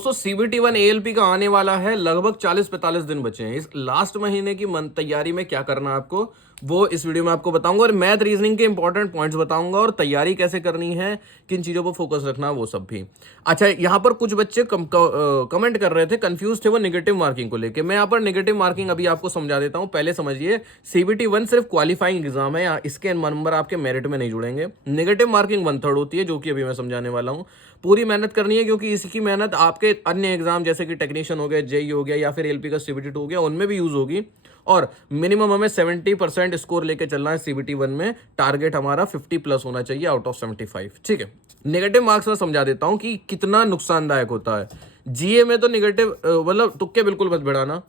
दोस्तों CBT1 ALP का आने वाला है, लगभग 40-45 दिन बचे हैं। इस लास्ट महीने की तैयारी में क्या करना है आपको, वो इस वीडियो में आपको बताऊंगा और मैथ रीजनिंग के इंपॉर्टेंट पॉइंट्स बताऊंगा और तैयारी कैसे करनी है, किन चीजों पर फोकस रखना है, वो सब भी। अच्छा, यहाँ पर कुछ बच्चे कमेंट कर रहे थे, कंफ्यूज थे वो नेगेटिव मार्किंग को लेके। मैं यहाँ पर नेगेटिव मार्किंग अभी आपको समझा देता हूँ। पहले समझिए, CBT1 सिर्फ क्वालिफाइंग एग्जाम है, इसके नंबर आपके मेरिट में नहीं जुड़ेंगे। नेगेटिव मार्किंग 1/3 होती है, जो कि अभी मैं समझाने वाला हूँ। पूरी मेहनत करनी है, क्योंकि इसकी मेहनत आपके अन्य एग्जाम जैसे कि टेक्नीशियन हो गया, जेई हो गया, या फिर LP का CBT2 हो गया, उनमें भी यूज होगी। और मिनिमम हमें 70% स्कोर लेके चलना है CBT1 में। टारगेट हमारा 50+ होना चाहिए आउट ऑफ 75। ठीक है, नेगेटिव मार्क्स में समझा देता हूं कि कितना नुकसानदायक होता है। जीए में तो नेगेटिव मतलब तुक्के बिल्कुल मत बढ़ाना।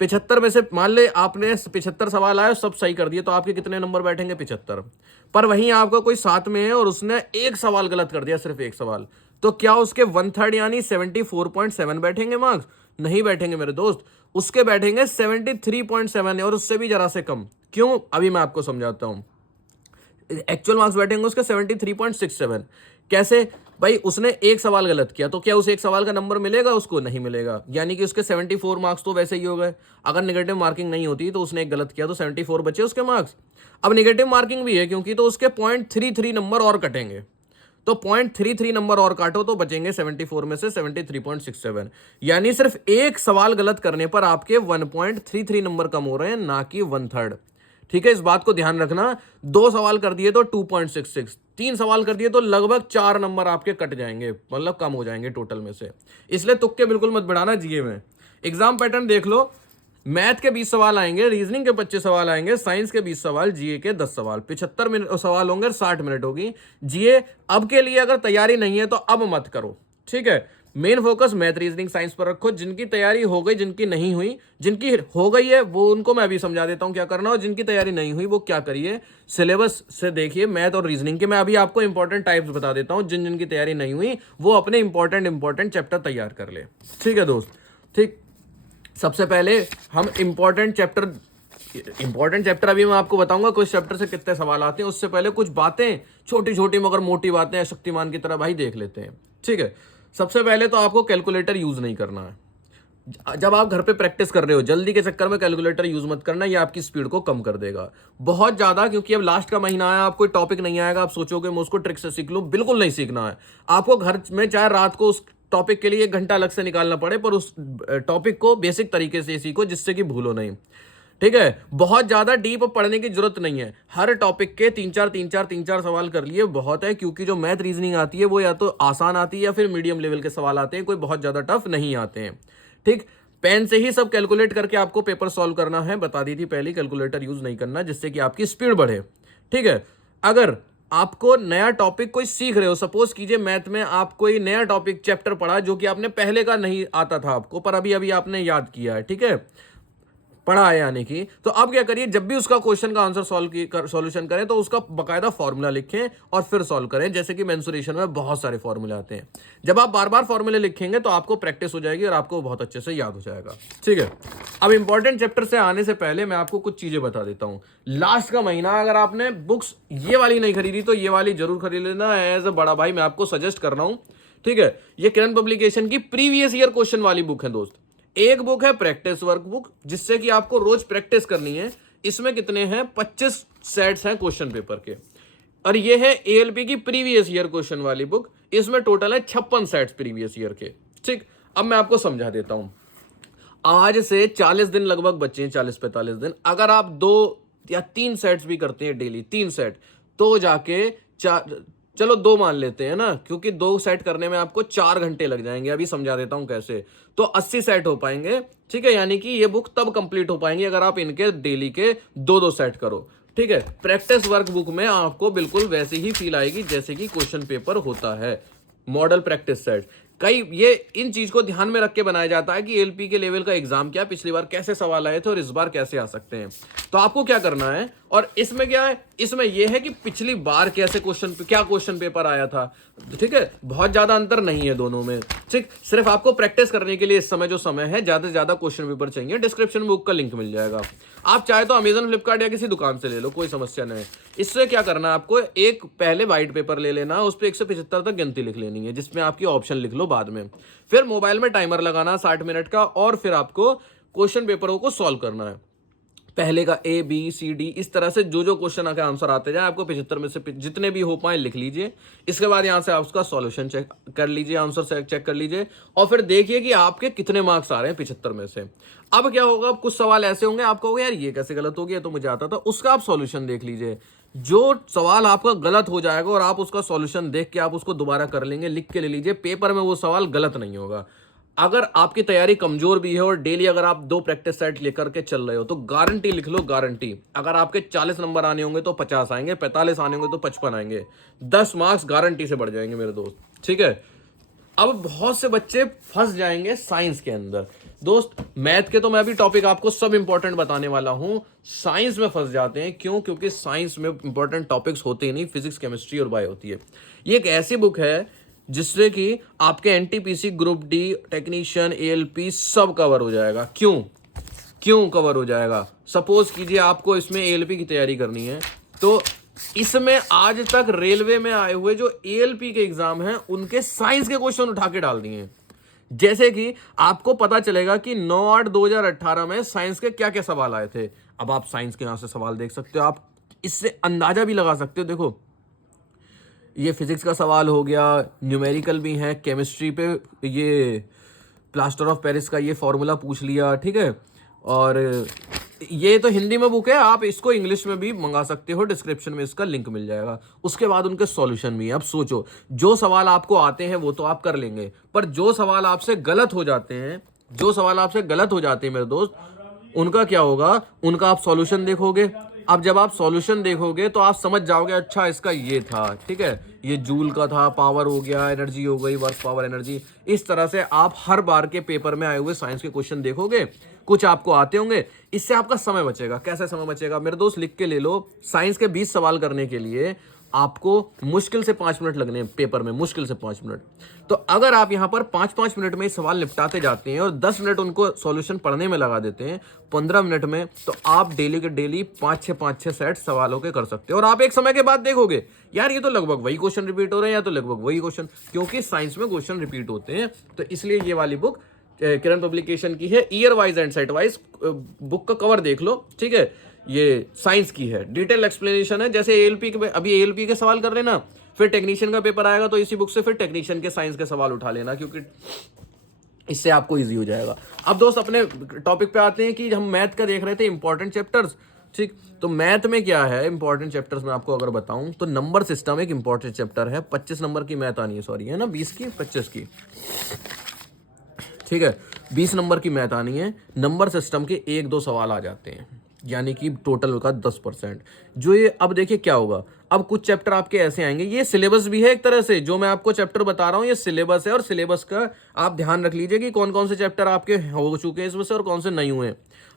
75 में से मान ले आपने 75 सवाल आए, सब सही कर दिए, तो आपके कितने नंबर बैठेंगे? 75। पर वहीं आपका कोई साथ में है और उसने एक सवाल गलत कर दिया, सिर्फ एक सवाल, तो क्या उसके 1/3 यानी 74.7 बैठेंगे मार्क्स? नहीं बैठेंगे मेरे दोस्त, उसके बैठेंगे 73.7 और उससे भी जरा से कम। क्यों? अभी मैं आपको समझाता हूं। एक्चुअल मार्क्स बैठेंगे उसके 73.67। कैसे भाई? उसने एक सवाल गलत किया, तो क्या उस एक सवाल का नंबर मिलेगा? उसको नहीं मिलेगा, यानी कि उसके 74 मार्क्स तो वैसे ही हो गए। अगर नेगेटिव मार्किंग नहीं होती तो उसने एक गलत किया तो 74 बचे उसके मार्क्स। अब नेगेटिव मार्किंग भी है क्योंकि, तो उसके 0.33 नंबर और कटेंगे। तो 0.33 नंबर और काटो तो बचेंगे 74 में से 73.67, यानी सिर्फ एक सवाल गलत करने पर आपके 1.33 नंबर कम हो रहे हैं, ना कि 1/3। ठीक है, इस बात को ध्यान रखना। 2 सवाल कर दिए तो 2.66, 3 सवाल कर दिए तो लगभग 4 नंबर आपके कट जाएंगे, मतलब कम हो जाएंगे टोटल में से। इसलिए तुक्के बिल्कुल मत बढ़ाना जीए में। एग्जाम पैटर्न देख लो, मैथ के 20 सवाल आएंगे, रीजनिंग के 25 सवाल आएंगे, साइंस के 20 सवाल, जीए के 10 सवाल। 75 मिनट सवाल होंगे, 60 मिनट होगी। जीए अब के लिए अगर तैयारी नहीं है तो अब मत करो। ठीक है, main focus math reasoning science पर रखो। जिनकी तैयारी हो गई, जिनकी नहीं हुई, जिनकी हो गई है वो उनको मैं अभी समझा देता हूं क्या करना, और जिनकी तैयारी नहीं हुई वो क्या करिए, सिलेबस से देखिए मैथ और रीजनिंग के। मैं अभी आपको इंपॉर्टेंट टाइप्स बता देता हूं, जिन जिनकी तैयारी नहीं हुई वो अपने इंपॉर्टेंट चैप्टर तैयार कर ले। ठीक है दोस्त, ठीक। सबसे पहले हम इंपॉर्टेंट चैप्टर अभी मैं आपको बताऊंगा कुछ चैप्टर से कितने सवाल आते हैं। उससे पहले कुछ बातें, छोटी छोटी मगर मोटी बातें, शक्तिमान की तरह भाई देख लेते हैं। ठीक है, सबसे पहले तो आपको कैलकुलेटर यूज नहीं करना है। जब आप घर पे प्रैक्टिस कर रहे हो, जल्दी के चक्कर में कैलकुलेटर यूज मत करना, ये आपकी स्पीड को कम कर देगा बहुत ज्यादा। क्योंकि अब लास्ट का महीना आया, आप कोई टॉपिक नहीं आएगा, आप सोचोगे मैं उसको ट्रिक से सीख लूं, बिल्कुल नहीं सीखना है। आपको घर में चाहे रात को उस टॉपिक के लिए 1 घंटा अलग से निकालना पड़े, पर उस टॉपिक को बेसिक तरीके से सीखो, जिससे कि भूलो नहीं। ठीक है, बहुत ज्यादा डीप पढ़ने की जरूरत नहीं है। हर टॉपिक के 3-4 सवाल कर लिए बहुत है, क्योंकि जो मैथ रीजनिंग आती है वो या तो आसान आती है या फिर मीडियम लेवल के सवाल आते हैं, कोई बहुत ज्यादा टफ नहीं आते हैं। ठीक, पेन से ही सब कैलकुलेट करके आपको पेपर सॉल्व करना है, बता दी थी पहले, कैलकुलेटर यूज नहीं करना, जिससे कि आपकी स्पीड बढ़े। ठीक है, अगर आपको नया टॉपिक कोई सीख रहे हो, सपोज कीजिए मैथ में आप कोई नया टॉपिक चैप्टर पढ़ा जो कि आपने पहले का नहीं आता था आपको, पर अभी अभी आपने याद किया है, ठीक है, पढ़ा है यानी कि, तो अब क्या करिए, जब भी उसका क्वेश्चन का आंसर सॉल्यूशन करें तो उसका बकायदा फॉर्मूला लिखें और फिर सॉल्व करें। जैसे कि मेंसुरेशन में बहुत सारे फॉर्मूले आते हैं, जब आप बार बार फॉर्मूले लिखेंगे तो आपको प्रैक्टिस हो जाएगी और आपको बहुत अच्छे से याद हो जाएगा। ठीक है, अब इंपॉर्टेंट चैप्टर से आने से पहले मैं आपको कुछ चीजें बता देता हूं। लास्ट का महीना अगर आपने बुक्स ये वाली नहीं खरीदी तो ये वाली जरूर खरीद लेना, एज अ बड़ा भाई मैं आपको सजेस्ट कर रहा हूं। ठीक है, ये किरण पब्लिकेशन की प्रीवियस ईयर क्वेश्चन वाली बुक है दोस्त। एक बुक है प्रैक्टिस वर्क बुक, जिससे कि आपको रोज प्रैक्टिस करनी है। इसमें कितने हैं? 25 सेट्स हैं क्वेश्चन पेपर के। और ये है ALP की प्रीवियस ईयर क्वेश्चन वाली बुक, इसमें टोटल है 56 सेट्स प्रीवियस ईयर के। ठीक, अब मैं आपको समझा देता हूं। आज से 40 दिन लगभग बचे हैं, 40-45 दिन। अगर आप 2 या 3 सेट्स भी करते हैं डेली, 3 सेट, तो जाके चलो 2 मान लेते हैं ना, क्योंकि 2 सेट करने में आपको 4 घंटे लग जाएंगे। अभी समझा देता हूं कैसे। तो 80 सेट हो पाएंगे। ठीक है, यानी कि ये बुक तब कंप्लीट हो पाएंगी अगर आप इनके डेली के 2-2 सेट करो। ठीक है, प्रैक्टिस वर्क बुक में आपको बिल्कुल वैसी ही फील आएगी जैसे कि क्वेश्चन पेपर होता है, मॉडल प्रैक्टिस सेट। कई ये इन चीज को ध्यान में रख के बनाया जाता है कि LP के लेवल का एग्जाम क्या, पिछली बार कैसे सवाल आए थे और इस बार कैसे आ सकते हैं। तो आपको क्या करना है, और इसमें क्या है, इसमें यह है कि पिछली बार कैसे क्या क्वेश्चन पेपर आया था, ठीक है, बहुत ज्यादा अंतर नहीं है दोनों में, ठीक। सिर्फ आपको प्रैक्टिस करने के लिए इस समय जो समय है, ज्यादा से ज्यादा क्वेश्चन पेपर चाहिए, डिस्क्रिप्शन में बुक का लिंक मिल जाएगा। आप चाहे तो अमेजन, फ्लिपकार्ट या किसी दुकान से ले लो, कोई समस्या नहीं। इससे क्या करना है आपको, एक पहले व्हाइट पेपर ले लेना, उस पर 175 तक गिनती लिख लेनी है, जिसमें आपकी ऑप्शन लिख लो बाद में। फिर मोबाइल में टाइमर लगाना 60 मिनट का, और फिर आपको क्वेश्चन पेपरों को सॉल्व करना है। पहले का A B C D इस तरह से जो जो क्वेश्चन के आंसर आते जाए, आपको 75 में से जितने भी हो पाए लिख लीजिए। इसके बाद यहां से आप उसका सॉल्यूशन चेक कर लीजिए, आंसर चेक कर लीजिए, और फिर देखिए कि आपके कितने मार्क्स आ रहे हैं 75 में से। अब क्या होगा, अब कुछ सवाल ऐसे होंगे आप कहोगे यार ये कैसे गलत हो गया, तो मुझे आता था, उसका आप सॉल्यूशन देख लीजिए। जो सवाल आपका गलत हो जाएगा और आप उसका सॉल्यूशन देख के आप उसको दोबारा कर लेंगे, लिख के ले लीजिए, पेपर में वो सवाल गलत नहीं होगा। अगर आपकी तैयारी कमजोर भी है और डेली अगर आप 2 प्रैक्टिस सेट लेकर के चल रहे हो, तो गारंटी लिख लो, गारंटी, अगर आपके 40 नंबर आने होंगे तो 50 आएंगे, 45 आने होंगे तो 55 आएंगे, 10 मार्क्स गारंटी से बढ़ जाएंगे मेरे दोस्त, ठीक है। अब बहुत से बच्चे फंस जाएंगे साइंस के अंदर। दोस्त मैथ के तो मैं अभी टॉपिक आपको सब इंपॉर्टेंट बताने वाला हूं, साइंस में फंस जाते हैं। क्यों? क्योंकि साइंस में इंपॉर्टेंट टॉपिक्स होते ही नहीं, फिजिक्स, केमिस्ट्री और बायो होती है। ये एक ऐसी बुक है जिससे कि आपके NTPC, group D, technician, ALP सब कवर हो जाएगा। क्यों कवर हो जाएगा? सपोज कीजिए आपको इसमें एएलपी की तैयारी करनी है, तो इसमें आज तक रेलवे में आए हुए जो एएलपी के एग्जाम हैं उनके साइंस के क्वेश्चन उठा के डाल दिए हैं। जैसे कि आपको पता चलेगा कि 9/8/2018 में साइंस के क्या क्या सवाल आए थे। अब आप साइंस के यहां से सवाल देख सकते हो, आप इससे अंदाजा भी लगा सकते हो। देखो, ये फिजिक्स का सवाल हो गया, न्यूमेरिकल भी है, केमिस्ट्री पे ये प्लास्टर ऑफ पेरिस का ये फॉर्मूला पूछ लिया, ठीक है। और ये तो हिंदी में बुक है, आप इसको इंग्लिश में भी मंगा सकते हो, डिस्क्रिप्शन में इसका लिंक मिल जाएगा। उसके बाद उनके सॉल्यूशन भी है। अब सोचो, जो सवाल आपको आते हैं वो तो आप कर लेंगे, पर जो सवाल आपसे गलत हो जाते हैं, मेरे दोस्त, उनका क्या होगा, उनका आप सॉल्यूशन देखोगे। अब जब आप सॉल्यूशन देखोगे तो आप समझ जाओगे, अच्छा इसका ये था, ठीक है, ये जूल का था, पावर हो गया, एनर्जी हो गई, वर्क पावर, एनर्जी। इस तरह से आप हर बार के पेपर में आए हुए साइंस के क्वेश्चन देखोगे, कुछ आपको आते होंगे, इससे आपका समय बचेगा। कैसे समय बचेगा मेरे दोस्त, लिख के ले लो। साइंस के 20 सवाल करने के लिए आपको मुश्किल से 5 मिनट लगने हैं पेपर में, मुश्किल से 5 मिनट। तो अगर आप यहां पर 5-5 मिनट में सवाल निपटाते जाते हैं और 10 मिनट उनको सॉल्यूशन पढ़ने में लगा देते हैं 15 मिनट में, तो आप डेली के डेली 5-6 सेट सवालों के कर सकते हो। और आप एक समय के बाद देखोगे यार ये तो लगभग वही क्वेश्चन रिपीट हो रहे हैं, या तो लगभग वही क्वेश्चन, क्योंकि साइंस में क्वेश्चन रिपीट होते हैं। तो इसलिए ये वाली बुक किरण पब्लिकेशन की है, year wise and set wise book का कवर देख लो, ठीक है। ये साइंस की है, डिटेल एक्सप्लेनेशन है। जैसे एएलपी के, अभी एएलपी के सवाल कर लेना, फिर टेक्नीशियन का पेपर आएगा तो इसी बुक से फिर टेक्नीशियन के साइंस के सवाल उठा लेना, क्योंकि इससे आपको इजी हो जाएगा। अब दोस्त अपने टॉपिक पे आते हैं कि हम मैथ का देख रहे थे इंपॉर्टेंट चैप्टर्स, ठीक। तो मैथ में क्या है इंपॉर्टेंट चैप्टर्स में आपको अगर बताऊं तो नंबर सिस्टम एक इंपॉर्टेंट चैप्टर है। 25 नंबर की मैथ आनी है, सॉरी है ना, 20 की 25 की, ठीक है, 20 नंबर की मैथ आनी है। नंबर सिस्टम के 1-2 सवाल आ जाते हैं, यानी कि टोटल का 10%। जो ये अब देखिए क्या होगा, अब कुछ चैप्टर आपके ऐसे आएंगे, ये सिलेबस भी है एक तरह से, जो मैं आपको चैप्टर बता रहा हूं ये सिलेबस है, और सिलेबस का आप ध्यान रख लीजिए कि कौन कौन से चैप्टर आपके हो चुके हैं इसमें से और कौन से नहीं हुए।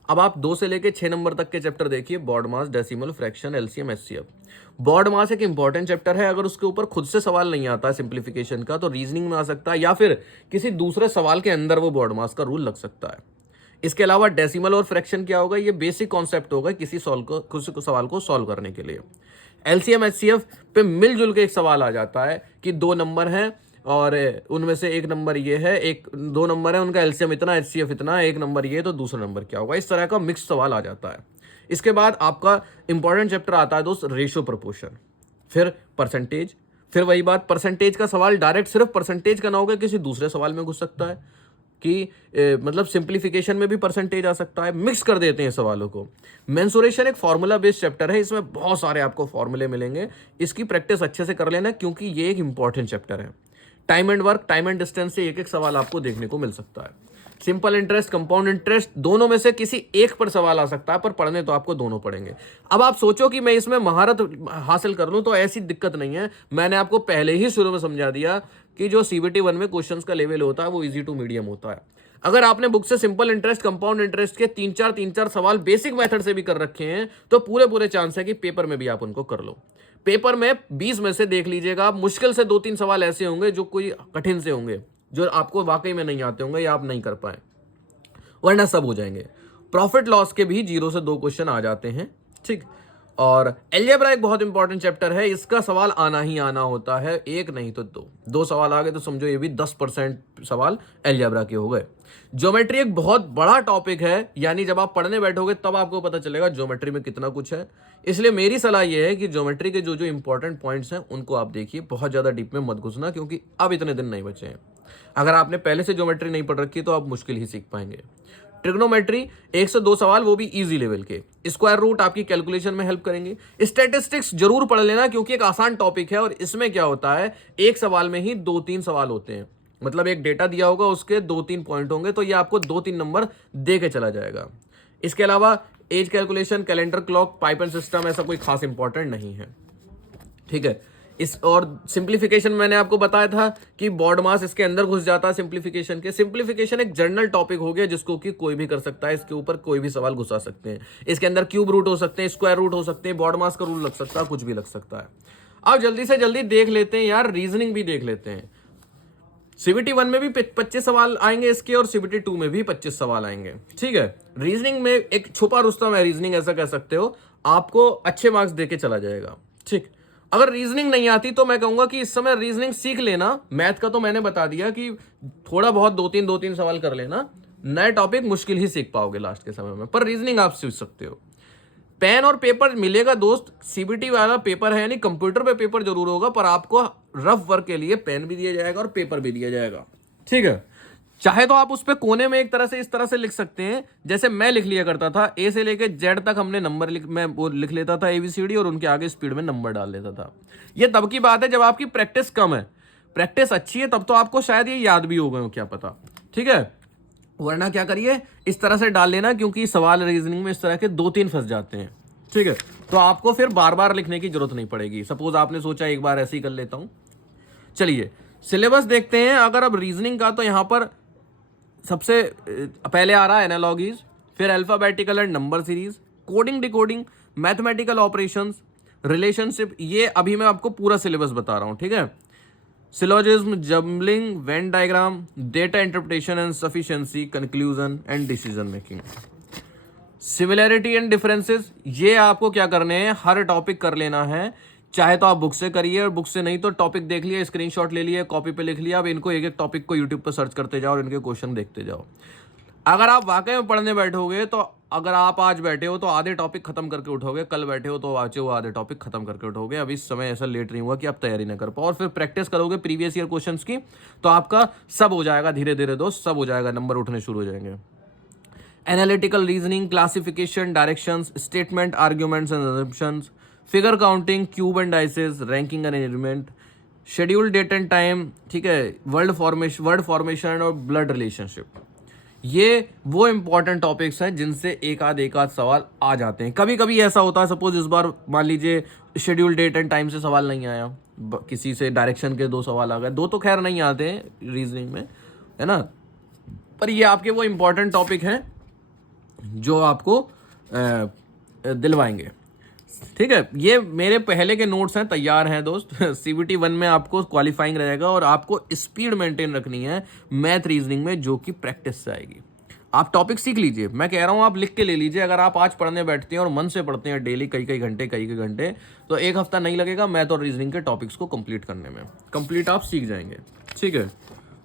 अब आप 2 से लेके 6 नंबर तक के चैप्टर देखिए, BODMAS, decimal, fraction, LCM, HCF. BODMAS एक इंपॉर्टेंट चैप्टर है, अगर उसके ऊपर खुद से सवाल नहीं आता है सिंप्लीफिकेशन का, तो रीजनिंग में आ सकता है, या फिर किसी दूसरे सवाल के अंदर वो बॉड मास का रूल लग सकता है। इसके अलावा डेसिमल और फ्रैक्शन क्या होगा, ये बेसिक कॉन्सेप्ट होगा किसी सवाल को सॉल्व करने के लिए। एलसीएम एचसीएफ पे मिलजुल के एक सवाल आ जाता है कि 2 नंबर हैं और उनमें से एक नंबर ये है, 2 नंबर है, उनका एलसीएम इतना, एचसीएफ इतना, एक नंबर ये, तो दूसरा नंबर क्या होगा। इस तरह का मिक्स सवाल आ जाता है। इसके बाद आपका इंपॉर्टेंट चैप्टर आता है दोस्त रेशियो प्रोपोर्शन, फिर परसेंटेज। फिर वही बात, परसेंटेज का सवाल डायरेक्ट सिर्फ परसेंटेज का ना होगा, किसी दूसरे सवाल में घुस सकता है कि मतलब सिंप्लीफिकेशन में भी परसेंटेज आ सकता है, मिक्स कर देते हैं सवालों को। मेंसुरेशन एक फॉर्मूला बेस्ड चैप्टर है, इसमें बहुत सारे आपको फॉर्मूले मिलेंगे, इसकी प्रैक्टिस अच्छे से कर लेना क्योंकि ये एक इंपॉर्टेंट चैप्टर है। Time and work, time and distance से एक सवाल आपको देखने को मिल सकता है। सिंपल इंटरेस्ट, कंपाउंड इंटरेस्ट, दोनों में से किसी एक पर सवाल आ सकता है, पर पढ़ने तो आपको दोनों पड़ेंगे। अब आप सोचो कि मैं इसमें महारत हासिल कर लूं, तो ऐसी दिक्कत नहीं है। मैंने आपको पहले ही शुरू में समझा दिया कि जो CBT 1 में क्वेश्चंस का लेवल होता है वो इजी टू मीडियम होता है। अगर आपने बुक से सिंपल इंटरेस्ट, कंपाउंड इंटरेस्ट के तीन चार सवाल बेसिक मेथड से भी कर रखे हैं तो पूरे चांस है कि पेपर में भी आप उनको कर लो। पेपर में 20 में से देख लीजिएगा, मुश्किल से 2-3 सवाल ऐसे होंगे जो कोई कठिन से होंगे, जो आपको वाकई में नहीं आते होंगे या आप नहीं कर पाए, वरना सब हो जाएंगे। प्रॉफिट लॉस के भी 0 से 2 क्वेश्चन आ जाते हैं, ठीक। और अलजेब्रा एक बहुत इंपॉर्टेंट चैप्टर है, इसका सवाल आना ही आना होता है, एक नहीं तो दो सवाल आ गए तो समझो ये भी 10% सवाल अलजेब्रा के हो गए। ज्योमेट्री एक बहुत बड़ा टॉपिक है, यानी जब आप पढ़ने बैठोगे तब आपको पता चलेगा ज्योमेट्री में कितना कुछ है। इसलिए मेरी सलाह यह है कि ज्योमेट्री के जो जो इंपॉर्टेंट पॉइंट्स हैं उनको आप देखिए, बहुत ज्यादा डीप में मत घुसना, क्योंकि अब इतने दिन नहीं बचे हैं। अगर आपने पहले से ज्योमेट्री नहीं पढ़ रखी तो आप मुश्किल ही सीख पाएंगे। ट्रिग्नोमेट्री 1 से 2 सवाल, वो भी इजी लेवल के। स्क्वायर रूट आपकी कैलकुलेशन में हेल्प करेंगे। स्टैटिस्टिक्स जरूर पढ़ लेना, क्योंकि एक आसान टॉपिक है और इसमें क्या होता है, एक सवाल में ही 2-3 सवाल होते हैं। मतलब एक डेटा दिया होगा, उसके 2-3 पॉइंट होंगे, तो ये आपको 2-3 नंबर दे के चला जाएगा। इसके अलावा as calculation, calendar clock, pipe and system ऐसा कोई खास इंपॉर्टेंट नहीं है, ठीक है। इस और सिंप्लीफिकेशन मैंने आपको बताया था कि बॉड मास इसके अंदर घुस जाता है सिंप्लीफिकेशन के। सिंप्लीफिकेशन एक जनरल टॉपिक हो गया जिसको कि कोई भी कर सकता है, इसके ऊपर कोई भी सवाल घुसा सकते हैं। इसके अंदर क्यूब रूट हो सकते हैं, स्क्वायर रूट हो सकते हैं, बॉड मास का रूल लग सकता है, कुछ भी लग सकता है। अब जल्दी से जल्दी देख लेते हैं यार, रीजनिंग भी देख लेते हैं। CBT 1 में भी 25 सवाल आएंगे इसके, और CBT 2 में भी 25 सवाल आएंगे, ठीक है। रीजनिंग में एक छुपा रुस्तम है रीजनिंग, ऐसा कह सकते हो, आपको अच्छे मार्क्स देके चला जाएगा, ठीक। अगर रीजनिंग नहीं आती तो मैं कहूंगा कि इस समय रीजनिंग सीख लेना। मैथ का तो मैंने बता दिया कि थोड़ा बहुत 2-3 सवाल कर लेना, नए टॉपिक मुश्किल ही सीख पाओगे लास्ट के समय में, पर रीजनिंग आप सीख सकते हो। पेन और पेपर मिलेगा दोस्त, CBT वाला पेपर है, यानी कंप्यूटर पे पेपर जरूर होगा, पर आपको रफ वर्क के लिए पेन भी दिया जाएगा और पेपर भी दिया जाएगा, ठीक है। चाहे तो आप उस पे कोने में एक तरह से इस तरह से लिख सकते हैं, जैसे मैं लिख लिया करता था, A से लेके Z तक हमने नंबर मैं वो लिख लेता था ABCD, और उनके आगे स्पीड में नंबर डाल देता था। ये तब की बात है जब आपकी प्रैक्टिस कम है। प्रैक्टिस अच्छी है तब तो आपको शायद ये याद भी हो गए हो, क्या पता, ठीक है। वरना क्या करिए, इस तरह से डाल लेना, क्योंकि सवाल रीजनिंग में इस तरह के 2-3 फंस जाते हैं, ठीक है। तो आपको फिर बार बार लिखने की जरूरत नहीं पड़ेगी। सपोज आपने सोचा एक बार ऐसे ही कर लेता हूं। चलिए सिलेबस देखते हैं। अगर अब रीजनिंग का, तो यहां पर सबसे पहले आ रहा है एनालॉगीज, फिर alphabetical and number series, coding decoding, mathematical operations, relationship. ये अभी मैं आपको पूरा सिलेबस बता रहा हूं, ठीक है। Syllogism, jumbling, Venn diagram, data interpretation and sufficiency, conclusion and decision making, similarity and differences. ये आपको क्या करने हैं, हर टॉपिक कर लेना है। चाहे तो आप बुक से करिए, और बुक से नहीं तो टॉपिक देख लिया, स्क्रीनशॉट ले लिया, कॉपी पे लिख लिया। अब इनको एक एक टॉपिक को यूट्यूब पर सर्च करते जाओ और इनके क्वेश्चन देखते जाओ। अगर आप वाकई में पढ़ने बैठोगे तो, अगर आप आज बैठे हो तो आधे टॉपिक खत्म करके उठोगे, कल बैठे हो तो आज वो आधे टॉपिक खत्म करके उठोगे। अभी इस समय ऐसा लेट नहीं हुआ कि आप तैयारी ना कर पाओ, और फिर प्रैक्टिस करोगे प्रीवियस ईयर क्वेश्चंस की, तो आपका सब हो जाएगा धीरे धीरे दोस्त, सब हो जाएगा, नंबर उठने शुरू हो जाएंगे। Analytical reasoning, classification, directions, statement, arguments and assumptions, figure counting, cube and dices, ranking and arrangement, schedule, date and time, ठीक है, वर्ड फॉर्मेशन और ब्लड रिलेशनशिप। ये वो इंपॉर्टेंट टॉपिक्स हैं जिनसे एक आध सवाल आ जाते हैं। कभी कभी ऐसा होता है, सपोज इस बार मान लीजिए शेड्यूल, डेट एंड टाइम से सवाल नहीं आया, किसी से डायरेक्शन के 2 सवाल आ गए, 2 तो खैर नहीं आते हैं रीजनिंग में, है ना, पर ये आपके वो इंपॉर्टेंट टॉपिक हैं जो आपको दिलवाएंगे, ठीक है। ये मेरे पहले के नोट्स हैं, तैयार हैं दोस्त। CBT 1 में आपको क्वालिफाइंग रहेगा, और आपको स्पीड मेंटेन रखनी है मैथ रीजनिंग में, जो कि प्रैक्टिस से आएगी। आप टॉपिक सीख लीजिए, मैं कह रहा हूं आप लिख के ले लीजिए। अगर आप आज पढ़ने बैठते हैं और मन से पढ़ते हैं डेली कई घंटे, तो 1 हफ्ता नहीं लगेगा मैथ और रीजनिंग के टॉपिक्स को कंप्लीट करने में। कंप्लीट आप सीख जाएंगे, ठीक है।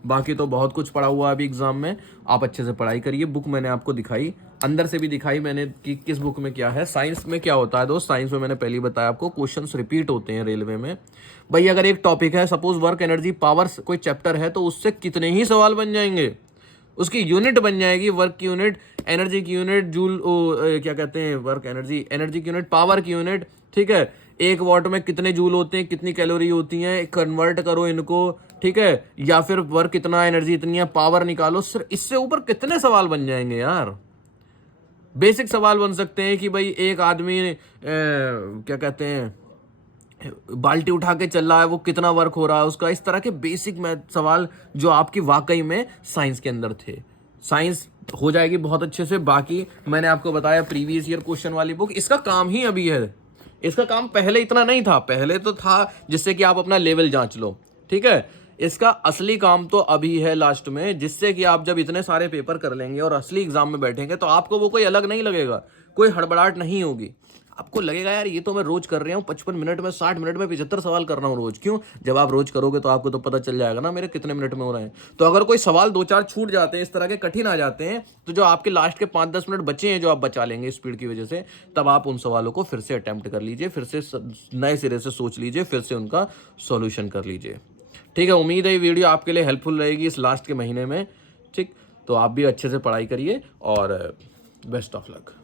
बाकी तो बहुत कुछ पढ़ा हुआ है अभी एग्जाम में, आप अच्छे से पढ़ाई करिए। बुक मैंने आपको दिखाई, अंदर से भी दिखाई मैंने कि किस बुक में क्या है। साइंस में क्या होता है दोस्त, साइंस में मैंने पहले ही बताया आपको, क्वेश्चंस रिपीट होते हैं रेलवे में। भाई अगर एक टॉपिक है, सपोज वर्क एनर्जी पावर कोई चैप्टर है, तो उससे कितने ही सवाल बन जाएंगे, उसकी यूनिट बन जाएगी, वर्क की यूनिट, एनर्जी की यूनिट, जूल क्या कहते हैं, वर्क एनर्जी, एनर्जी की यूनिट, पावर की यूनिट, ठीक है। 1 वॉट में कितने जूल होते हैं, कितनी कैलोरी होती हैं, कन्वर्ट करो इनको, ठीक है। या फिर वर्क कितना, एनर्जी इतनी है, पावर निकालो। सर इससे ऊपर कितने सवाल बन जाएंगे यार। बेसिक सवाल बन सकते हैं कि भाई एक आदमी क्या कहते हैं, बाल्टी उठा के चल रहा है, वो कितना वर्क हो रहा है उसका। इस तरह के बेसिक मैथ सवाल जो आपकी वाकई में साइंस के अंदर थे, साइंस हो जाएगी बहुत अच्छे से। बाकी मैंने आपको बताया प्रीवियस ईयर क्वेश्चन वाली बुक, इसका काम ही अभी है। इसका काम पहले इतना नहीं था, पहले तो था जिससे कि आप अपना लेवल जांच लो, ठीक है। इसका असली काम तो अभी है लास्ट में, जिससे कि आप जब इतने सारे पेपर कर लेंगे और असली एग्जाम में बैठेंगे तो आपको वो कोई अलग नहीं लगेगा, कोई हड़बड़ाहट नहीं होगी। आपको लगेगा यार ये तो मैं रोज कर रहा हूँ, 55 मिनट में, 60 मिनट में 75 सवाल कर रहा हूँ रोज। क्यों? जब आप रोज करोगे तो आपको तो पता चल जाएगा ना मेरे कितने मिनट में हो रहे हैं। तो अगर कोई सवाल 2-4 छूट जाते हैं, इस तरह के कठिन आ जाते हैं, तो जो आपके लास्ट के 5-10 मिनट बचे हैं जो आप बचा लेंगे स्पीड की वजह से, तब आप उन सवालों को फिर से अटेम्प्ट कर लीजिए, फिर से नए सिरे से सोच लीजिए, फिर से उनका सॉल्यूशन कर लीजिए। ठीक है, उम्मीद है ये वीडियो आपके लिए हेल्पफुल रहेगी इस लास्ट के महीने में। ठीक, तो आप भी अच्छे से पढ़ाई करिए और बेस्ट ऑफ लक।